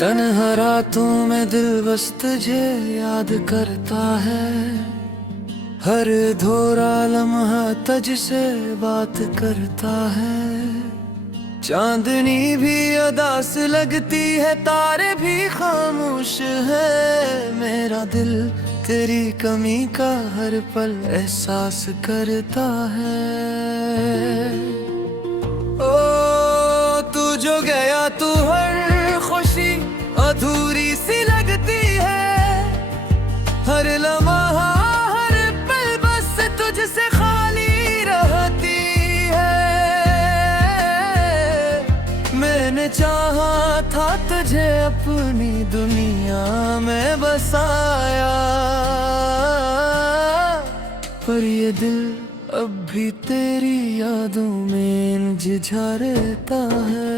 तन्हा रातों में दिल बस तुझे याद करता है। हर धोरा लम्हा तुझ से बात करता है। चांदनी भी उदास लगती है, तारे भी खामोश है। मेरा दिल तेरी कमी का हर पल एहसास करता है। ओ तू जो गया, तू हर खुशी अधूरी सी लगती है। हर लम्हा हर पल बस तुझसे खाली रहती है। मैंने चाहा था तुझे अपनी दुनिया में बसाया, पर ये दिल अब भी तेरी यादों में झरता है।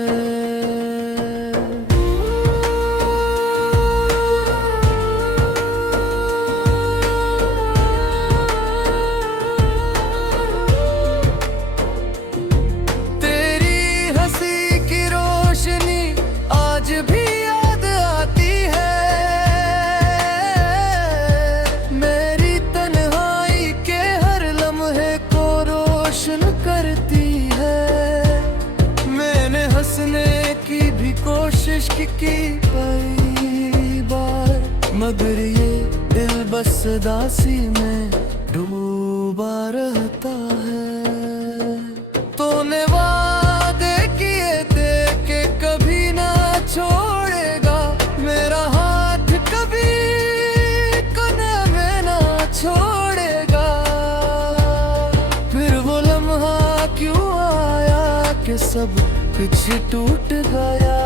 हंसने की भी कोशिश की कई बार, मगर ये दिल बस दासी में डूबा रहता है। तूने वादे किए थे कि कभी ना छोड़ेगा, मेरा हाथ कभी कोने में ना छोड़ेगा। फिर वो लम्हा क्यों आया कि सब कुछ टूट गया,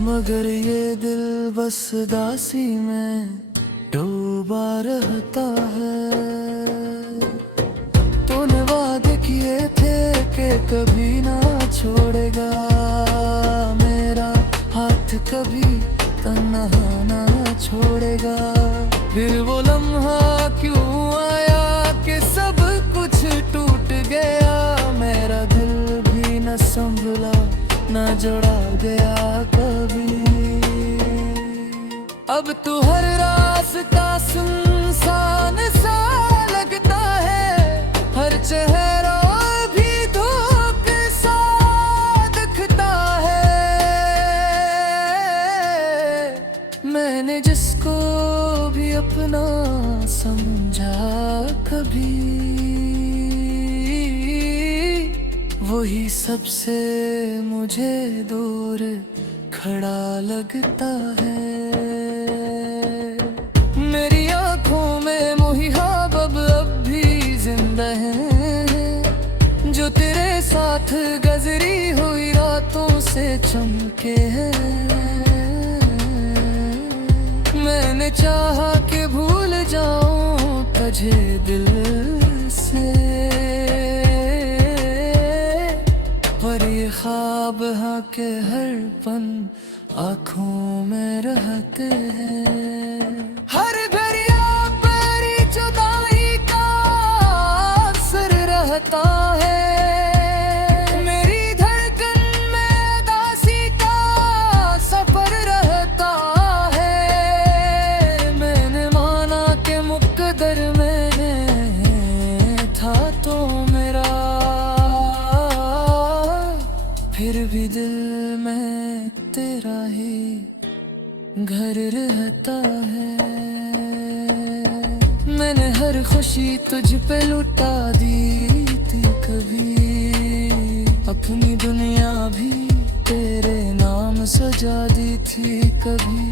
मगर ये दिल बस दासी में डूबा रहता है। तूने वादे किए थे कि कभी ना छोड़ेगा, मेरा हाथ कभी तन्हा ना छोड़ेगा। फिर वो लम्हा क्यों आया कि सब कुछ टूट गया। मेरा दिल भी न संभला, न जोड़ा गया कभी। अब तू हर रास्ता सुनसान सा लगता है। हर चेहरा भी धोखे सा दिखता है। मैंने जिसको भी अपना समझा कभी, वही सबसे मुझे दूर खड़ा लगता है। मेरी आंखों में मोही ख्वाब अब भी जिंदा है, जो तेरे साथ गुजरी हुई रातों से चमके हैं। मैंने चाहा कि भूल जाऊं तुझे दिल से, पर ये ख्वाब हाँ के हर पल आँखों में रहते हैं। हर घड़िया मेरी जुदाई का असर रहता है। मेरी धड़कन में दासी का सफर रहता है। मैंने माना कि मुकद्दर में था तो मेरा, फिर भी दिल में तेरा ही घर रहता है। मैंने हर खुशी तुझ पे लुटा दी थी कभी, अपनी दुनिया भी तेरे नाम सजा दी थी कभी।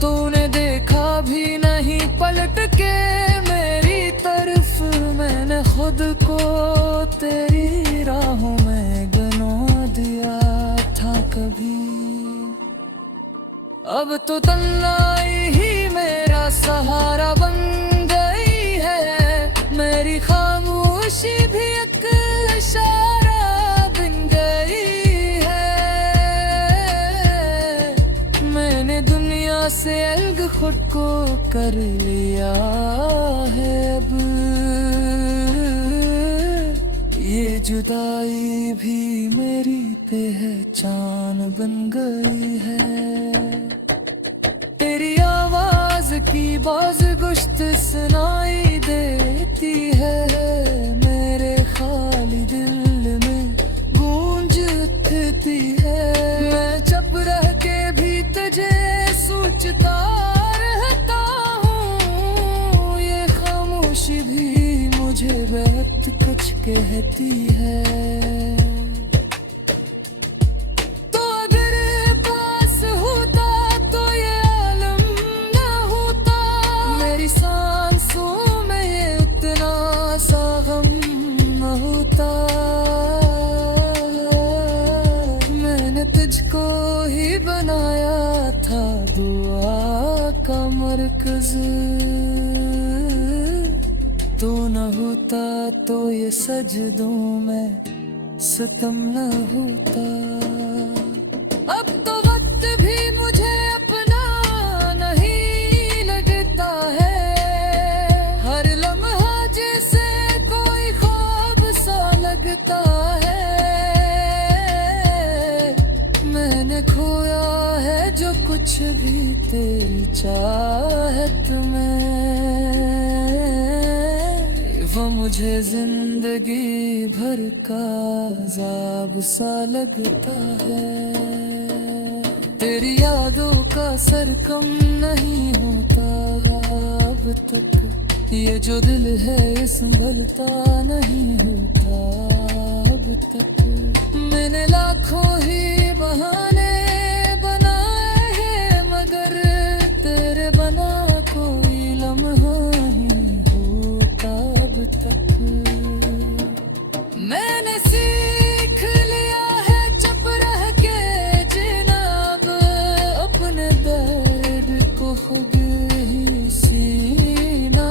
तूने देखा भी नहीं पलट के मेरी तरफ, मैंने खुद को तेरी राहों में गनवा दिया था कभी। अब तो तन्हाई ही मेरा सहारा बन गई है। मेरी खामोशी भी एक इशारा बन गई है। मैंने दुनिया से अलग खुद को कर लिया है। अब ये जुदाई भी मेरी पहचान बन गई है। तेरी आवाज की बाज गुश्त सुनाई देती है, मेरे खाली दिल में गूंज उठती है। मैं चुप रह के भी तुझे सोचता रहता हूँ, ये खामोशी भी मुझे बहुत कुछ कहती है। मैंने तुझको ही बनाया था दुआ का मरकज, तू न होता तो ये सजदों में सितम न होता। अब तो वक्त भी मुझे अपना नहीं लगता है, हर लम्हा जैसे कोई ख्वाब सा लगता है। मैंने खोया है जो कुछ भी तेरी चाहत में, वो मुझे जिंदगी भर का अज़ाब सा लगता है। तेरी यादों का सर कम नहीं होता अब तक, ये जो दिल है ये संभलता नहीं होता अब तक। मैंने लाखों ही बहाने बनाए हैं, मगर तेरे बना कोई लम्हा नहीं होता अब तक। मैंने सीख लिया है चुप रह के जनाब, अपने दर्द को खुद ही सीना।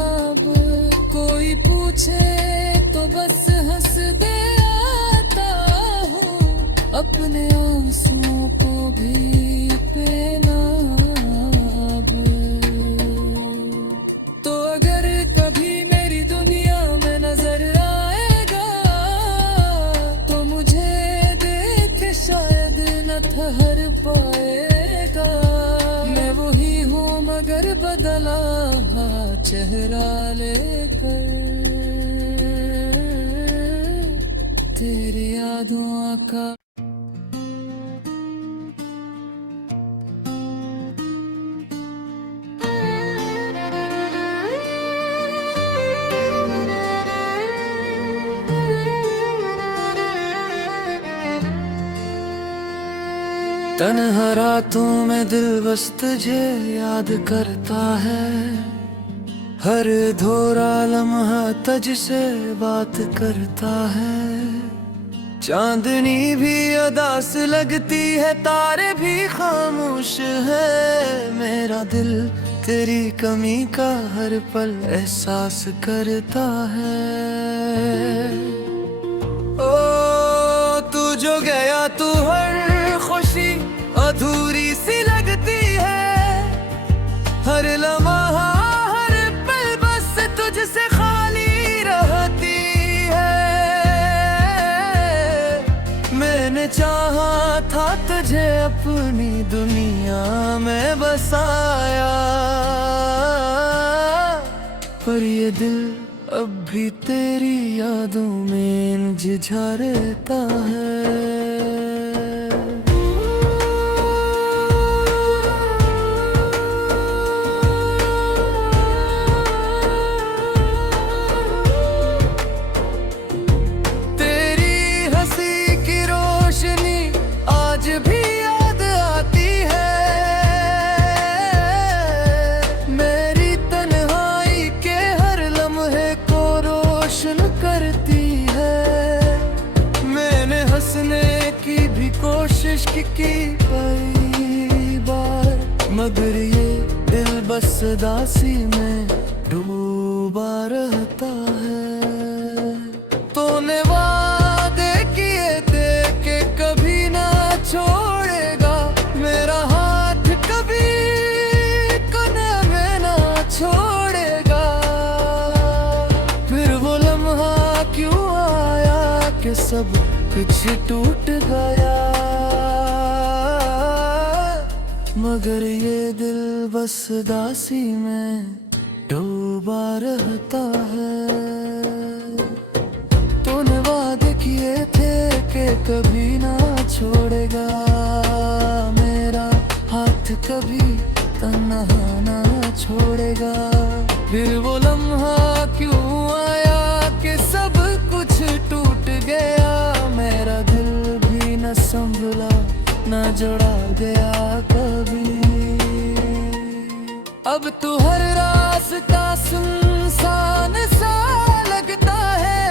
कोई पूछे तो बस हंस दे आता हूँ, अपने आंसुओं को भी पेनाब। तो अगर कभी मेरी दुनिया में नजर आएगा, तो मुझे देख शायद न ठहर पाएगा। मैं वही हूँ मगर बदला चेहरा लेकर, तेरी यादों का। तन्हा रातों में दिल बस तुझे याद करता है, हर धोरा लम्हा तुझसे बात करता है। चांदनी भी उदास लगती है, तारे भी खामोश है। मेरा दिल तेरी कमी का हर पल एहसास करता है। ओ तू जो गया तू हर खुशी अधूरी सी लगती है, हर लम्हा हर पल बस तुझसे खाली रहती है। मैंने चाहा था तुझे अपनी दुनिया में बसाया, पर ये दिल अब भी तेरी यादों में झिझारता है। कोशिश की कई बार, मगर ये दिल बस दासी में डूबा रहता है। तूने वादे किए थे कि कभी ना छोड़ेगा, मेरा हाथ कभी कोने में ना छोड़ेगा। फिर वो लम्हा क्यों आया कि सब कुछ टूट गया। मगर ये दिल बस दासी में डूबा रहता है। तूने वादे किए थे कि कभी ना छोड़ेगा मेरा हाथ, कभी तन्हा ना छोड़ेगा। फिर वो लम्हा क्यों आया कि सब कुछ टूट गया, मेरा दिल भी न संभला न जोड़ा गया कभी। अब तू हर रास्ता सुनसान सा लगता है,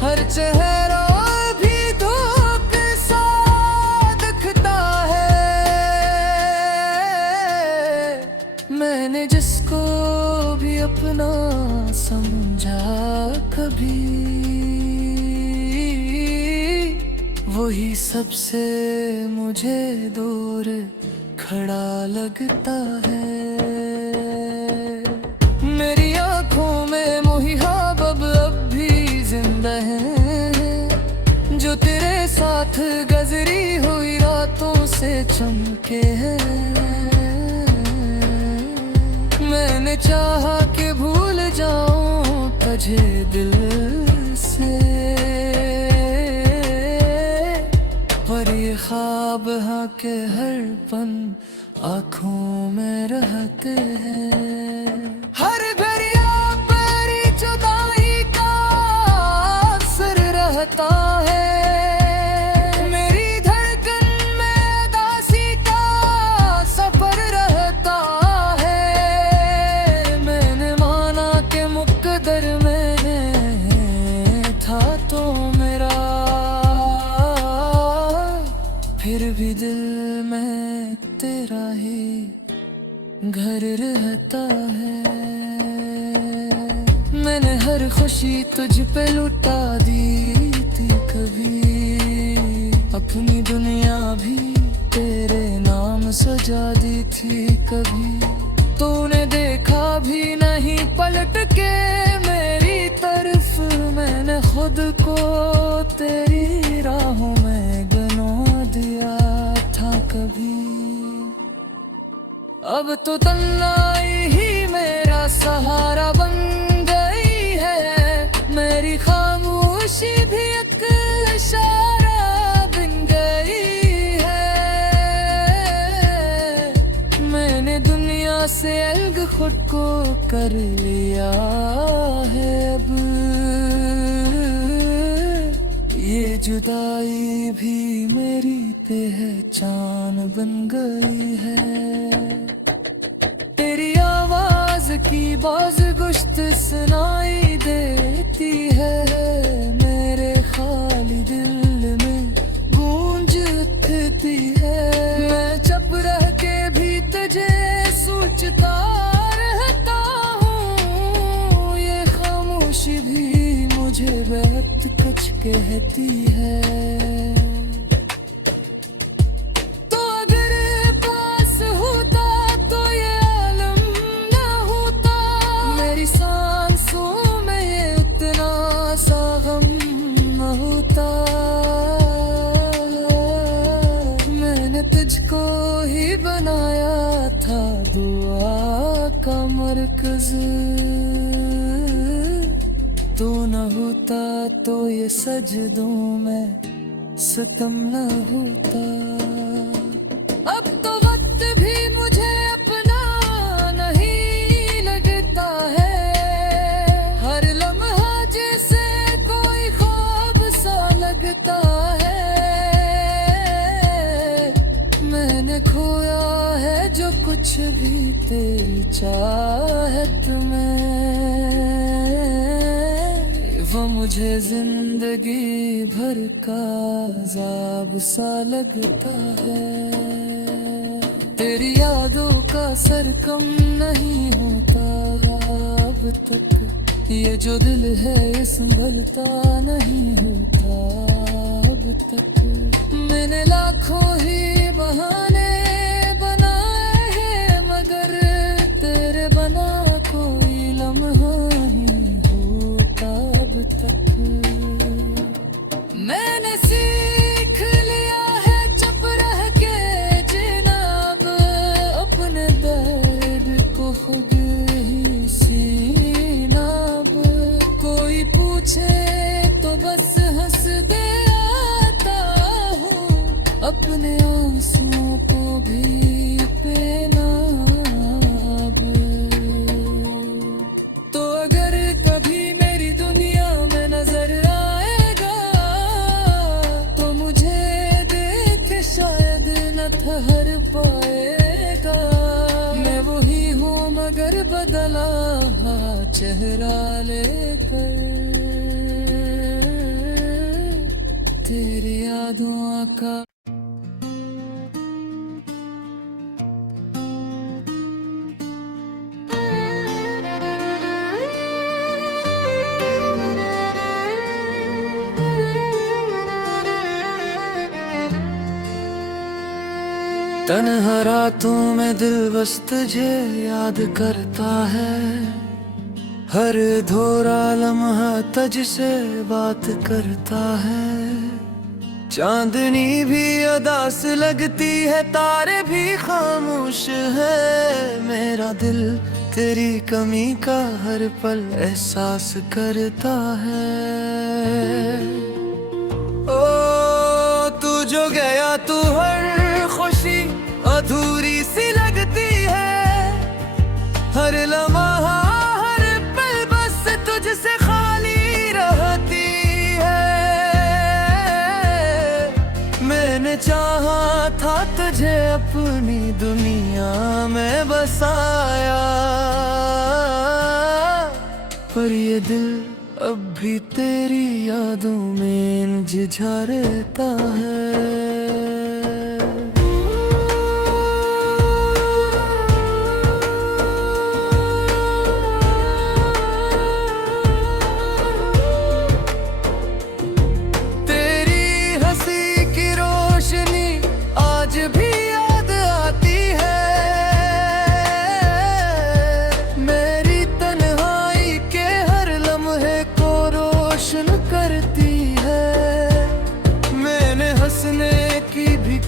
हर चेहरा भी धोखे सा दिखता है। मैंने जिसको भी अपना समझा कभी, वही सबसे मुझे दूर खड़ा लगता है। मेरी आंखों में मोही ख्वाब अब भी जिंदा है, जो तेरे साथ गुजरी हुई रातों से चमके हैं। मैंने चाहा कि भूल जाऊं तुझे दिल से, पर ये ख्वाब हाँ के हर पल आँखों में रहते हैं। हर घड़िया पर जुदाई का असर रहता है, मेरी धड़कन में दासी का सफर रहता है। मैंने माना कि मुकद्दर में था तो मेरा, फिर भी दिल में तेरा ही घर रहता है। मैंने हर खुशी तुझ पे लुटा दी थी कभी, अपनी दुनिया भी तेरे नाम सजा दी थी कभी। तूने देखा भी नहीं पलट के मेरी तरफ, मैंने खुद को तेरी राहों में गंवा दिया था कभी। अब तो तन्हाई ही मेरा सहारा बन गई है, मेरी खामोशी भी एक इशारा बन गई है। मैंने दुनिया से अलग खुद को कर लिया है अब, ये जुदाई भी मेरी पहचान बन गई है। तेरी आवाज की बाज गुश्त सुनाई देती है, मेरे खाली दिल में गूंज उठती है। मैं चुप रह के भी तुझे सोचता रहता हूँ, ये खामोशी भी मुझे बहुत कुछ कहती है। मैंने तुझको ही बनाया था दुआ का मरकज, तू न होता तो ये सजदों में सितम न होता। अब तो वक्त भी मुझे अपना नहीं लगता है, हर लम्हा जैसे कोई ख्वाब सा लगता है। मैंने खोया है जो कुछ भी तेरी चाहत में, वो मुझे जिंदगी भर का अज़ाब सा लगता है। तेरी यादों का सर कम नहीं होता अब तक, ये जो दिल है ये संभलता नहीं होता अब तक। मैंने लाखों ही बहाने बनाए हैं, मगर तेरे बना कोई लम्हा ही होता अब तक। मैंने सीख लिया है चुप रह के जीना अब, ठहर पाएगा। मैं वही हूँ मगर बदला चेहरा लेकर, तेरी यादों का। तन्हा रातों में दिल बस तुझे याद करता है, हर धोरा लम्हा तुझसे बात करता है। चांदनी भी उदास लगती है, तारे भी खामोश है। मेरा दिल तेरी कमी का हर पल एहसास करता है। ओ तू जो गया तू हर खुशी अधूरी सी लगती है। हर लम्हा हर पल बस तुझसे खाली रहती है। मैंने चाहा था तुझे अपनी दुनिया में बसाया, पर ये दिल अब भी तेरी यादों में झिझारता है।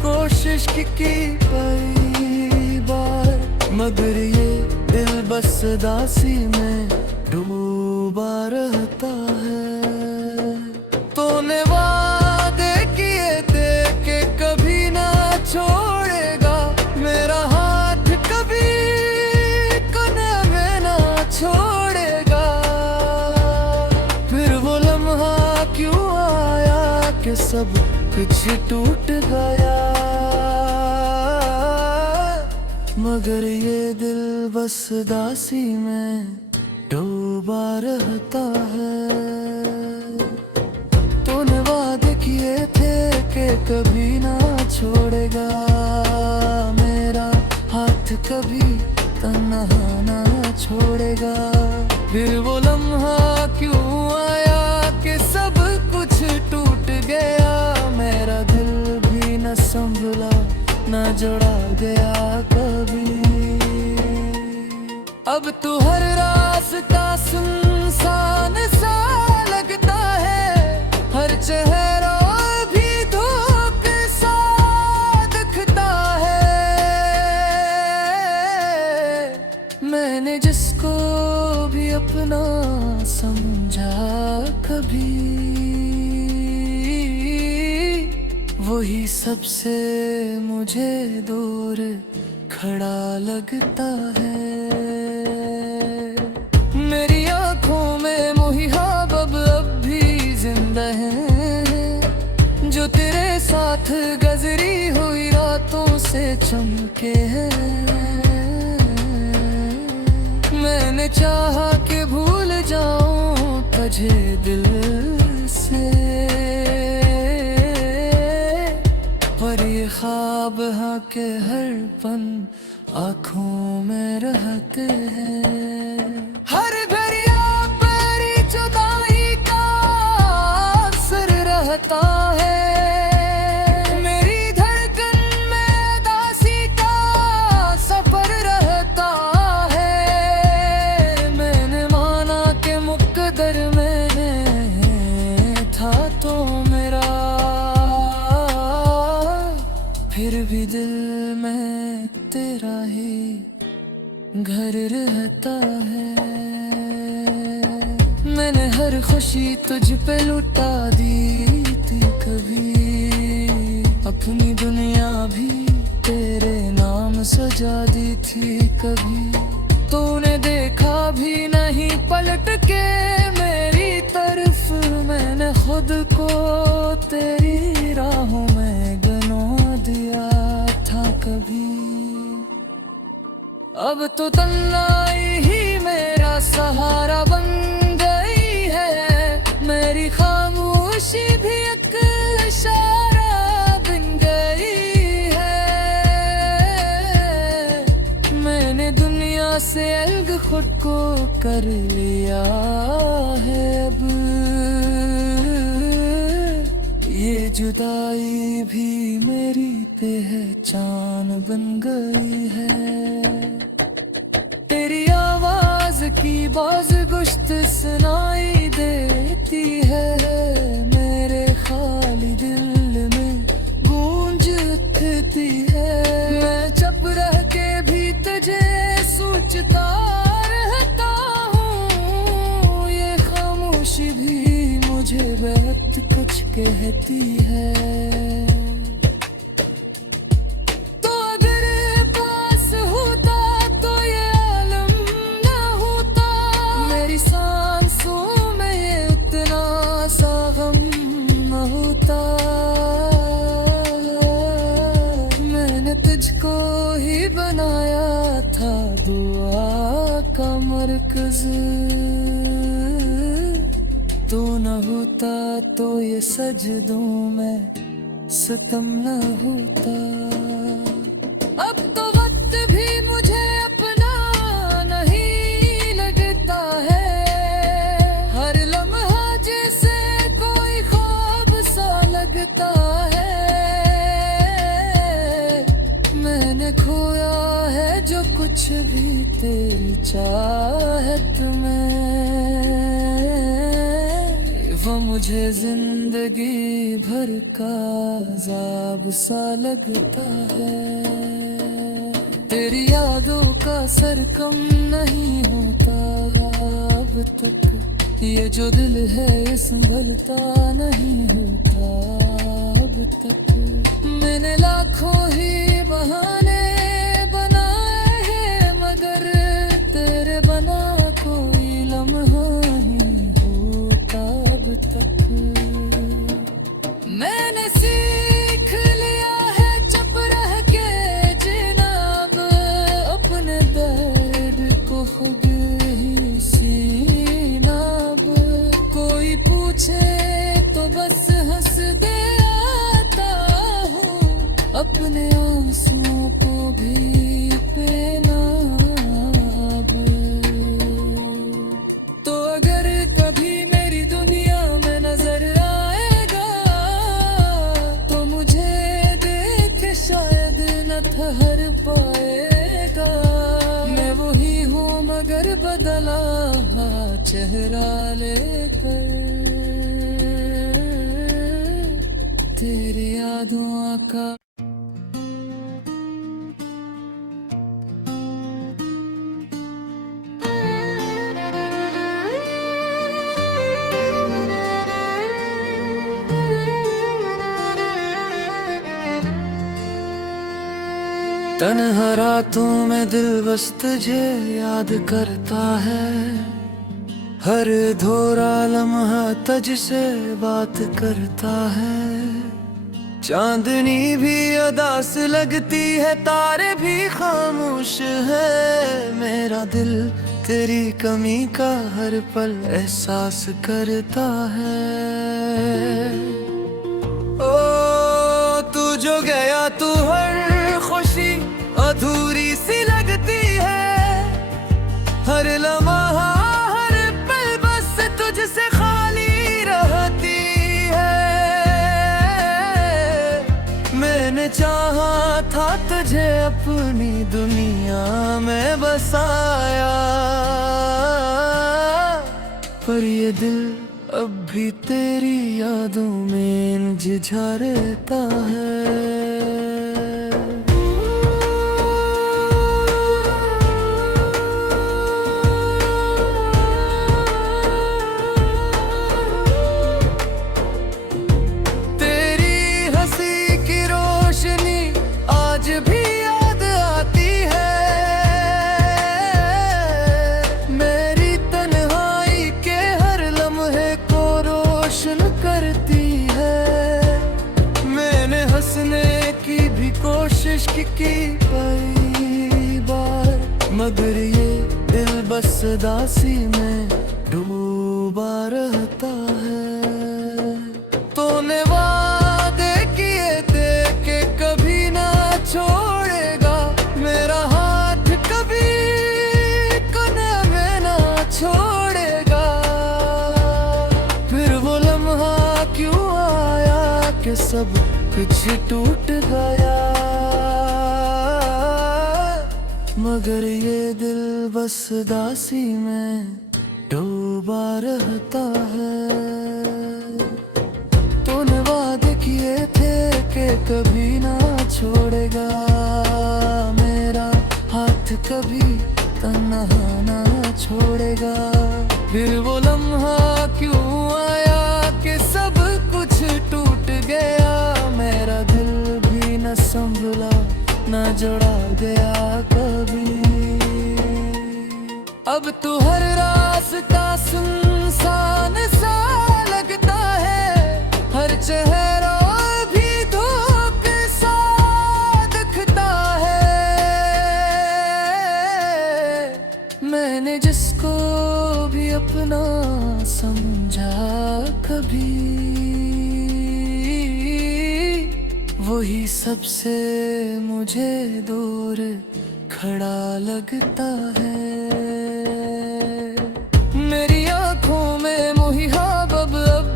कोशिश की कई बार, मगर ये दिल बस दासी में डूबा रहता है। तूने वादे किए थे कि कभी ना छोड़ेगा, मेरा हाथ कभी कोने में ना छोड़ेगा। फिर वो लम्हा क्यों आया कि सब कुछ टूट गया, मगर ये दिल बस दासी में डूबा रहता है। तूने वादे किए थे कि कभी ना छोड़ेगा, मेरा हाथ कभी तन्हा ना छोड़ेगा। फिर वो लम्हा क्यों आया कि सब कुछ टूट गया, मेरा दिल भी न संभला न जोड़ा गया कभी। अब तू हर रास्ता सुनसान सा लगता है, हर चेहरा भी धोखे सा दिखता है। मैंने जिसको भी अपना समझा कभी, वही सबसे मुझे दूर खड़ा लगता है। मेरी आंखों में मोहिहाब अब भी जिंदा है, जो तेरे साथ गुजरी हुई रातों से चमके हैं। मैंने चाहा कि भूल जाऊं तुझे दिल से, पर ये ख्वाब हाँ के हर पल आँखों में रहते हैं। हर घड़िया मेरी जुदाई का असर रहता है, मेरी धड़कन में दासी का सफर रहता है। मैंने माना कि मुकद्दर में था तो मेरा, फिर भी दिल में तेरा ही घर रहता है। मैंने हर खुशी तुझ पे लुटा दी थी कभी, अपनी दुनिया भी तेरे नाम सजा दी थी कभी। तूने देखा भी नहीं पलट के मेरी तरफ, मैंने खुद को तेरी राहों में गंवा दिया था अब तो तन्हाई ही मेरा सहारा बन गई है, मेरी खामोशी भी एक इशारा बन गई है। मैंने दुनिया से अलग खुद को कर लिया है, अब ये जुदाई भी मेरी पहचान बन गई है। तेरी आवाज की बाज गुश्त सुनाई देती है, मेरे खाली दिल में गूंज उठती है। मैं चुप रह के भी तुझे सोचता रहता हूँ, ये खामोशी भी मुझे बहुत कुछ कहती है। तो अगर पास होता तो ये आलम न होता, मेरी सांसों में ये उतना सा गम न होता। मैंने तुझको ही बनाया था दुआ का मरकज़, तू न होता तो ये सजदों में सितम न होता। अब तो वक्त भी मुझे अपना नहीं लगता है, हर लम्हा जैसे कोई ख्वाब सा लगता है। मैंने खोया है जो कुछ भी तेरी चाहत में, वो मुझे जिंदगी भर का अज़ाब सा लगता है। तेरी यादों का सर कम नहीं होता अब तक, ये जो दिल है ये संभलता नहीं होता अब तक। मैंने लाखों ही बहाने बनाए हैं, मगर तेरे बना कोई लम्हा तक। मैंने सीख लिया है चुप रह के जीना, अब अपने दर्द को खुद ही सीना। अब कोई पूछे तो बस हंस दे आता हूँ, अपने आंसुओं को भी पीना। अब तो अगर कभी मेरी दुनिया में नजर आएगा तो मुझे देख शायद न ठहर पाएगा। मैं वही हूँ मगर बदला चेहरा लेकर, तेरी यादों का। तन्हा रातों में दिल बस तुझे याद करता है, हर धोरा लम्हा तुझसे बात करता है। चांदनी भी उदास लगती है, तारे भी खामोश है। मेरा दिल तेरी कमी का हर पल एहसास करता है। ओ तू जो गया तू हर खुशी अधूरी सी लगती है, हर लम्हा हर पल बस तुझसे खाली रहती है। मैंने चाहा था तुझे अपनी दुनिया में बसाया, पर ये दिल अब भी तेरी यादों में झरता है। कोशिश की कई बार मगर ये दिल बस दासी में डूबा रहता है। तूने वादे किए थे कि कभी ना छोड़ेगा, मेरा हाथ कभी कोने में ना छोड़ेगा। फिर वो लम्हा क्यों आया कि सब कुछ टूट गया। मगर ये दिल बस दासी में डूबा रहता है। तूने वादे किए थे कि कभी ना छोड़ेगा, मेरा हाथ कभी तन्हा ना छोड़ेगा। फिर वो लम्हा क्यों आया कि सब कुछ टूट गया। मेरा दिल भी न संभला, न जोड़ा गया कभी। अब तू हर रास्ता सुनसान सा लगता है, हर चेहरा भी धोखे सा दिखता है। मैंने जिसको भी अपना समझा कभी, वही सबसे मुझे दूर खड़ा लगता है। मेरी आंखों में मोही ख्वाब अब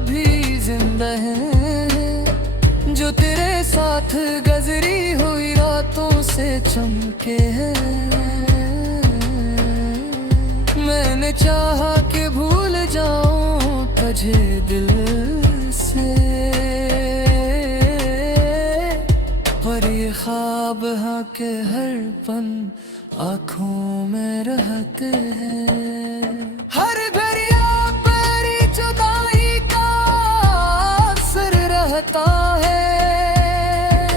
भी जिंदा हैं, जो तेरे साथ गुजरी हुई रातों से चमके हैं। मैंने चाहा कि भूल जाऊं तुझे दिल से, पर ये ख्वाब हाँ के हर पल आँखों में रहते हैं। हर घड़िया पर जुदाई का असर रहता है।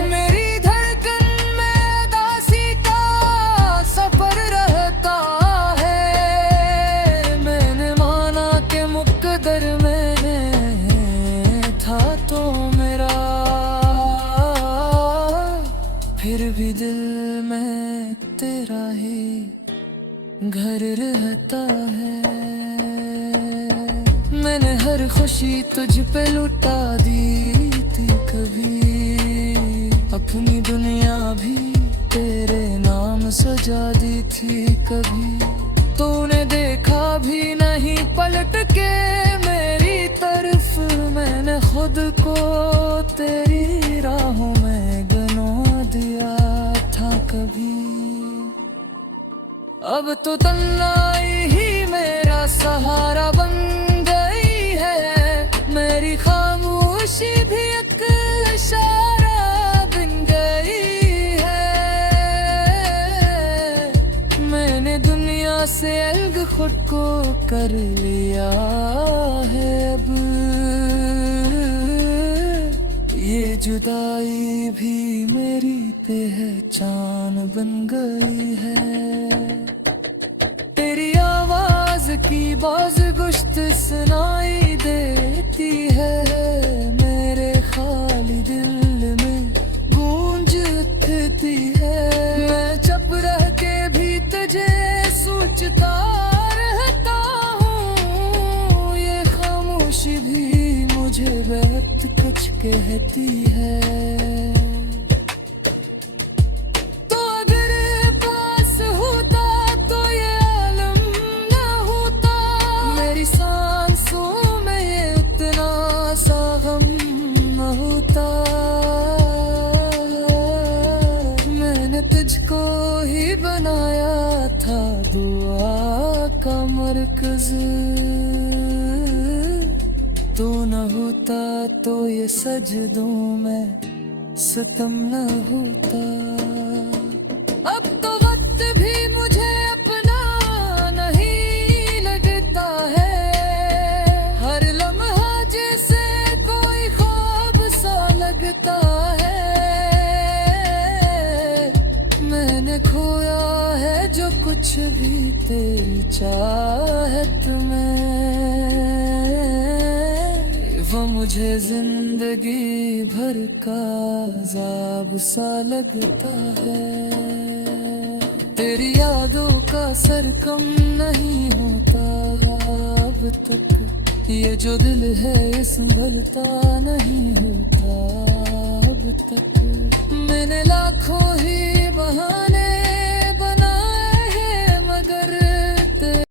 मेरी धड़कन में दासी का सफर रहता है। मैंने माना कि मुकद्दर में था तो मेरा, फिर भी दिल में तेरा ही घर रहता है। मैंने हर खुशी तुझ पे लुटा दी थी कभी, अपनी दुनिया भी तेरे नाम सजा दी थी कभी। तूने देखा भी नहीं पलट के मेरी तरफ, मैंने खुद को तेरी राहों में गनवा दिया था कभी। अब तो तन्हाई ही मेरा सहारा बन गई है। मेरी खामोशी भी एक इशारा बन गई है। मैंने दुनिया से अलग खुद को कर लिया है। अब ये जुदाई भी मेरी पहचान बन गई है। तेरी आवाज की बाज गुश्त सुनाई देती है, मेरे खाली दिल में गूंज उठती है। मैं चुप रह के भी तुझे सोचता रहता हूँ, ये खामोशी भी मुझे बहुत कुछ कहती है। मैंने तुझको ही बनाया था दुआ का मरकज, तू न होता तो ये सजदों में सितम न होता। अब तो वक्त भी मुझे अपना नहीं लगता है, हर लम्हा जैसे कोई ख्वाब सा लगता है। मैंने खोया है जो कुछ भी तेरी चाहत में, वो मुझे जिंदगी भर का अज़ाब सा लगता है। तेरी यादों का असर कम नहीं होता अब तक, ये जो दिल है ये संभलता नहीं होता अब तक। मैंने लाखों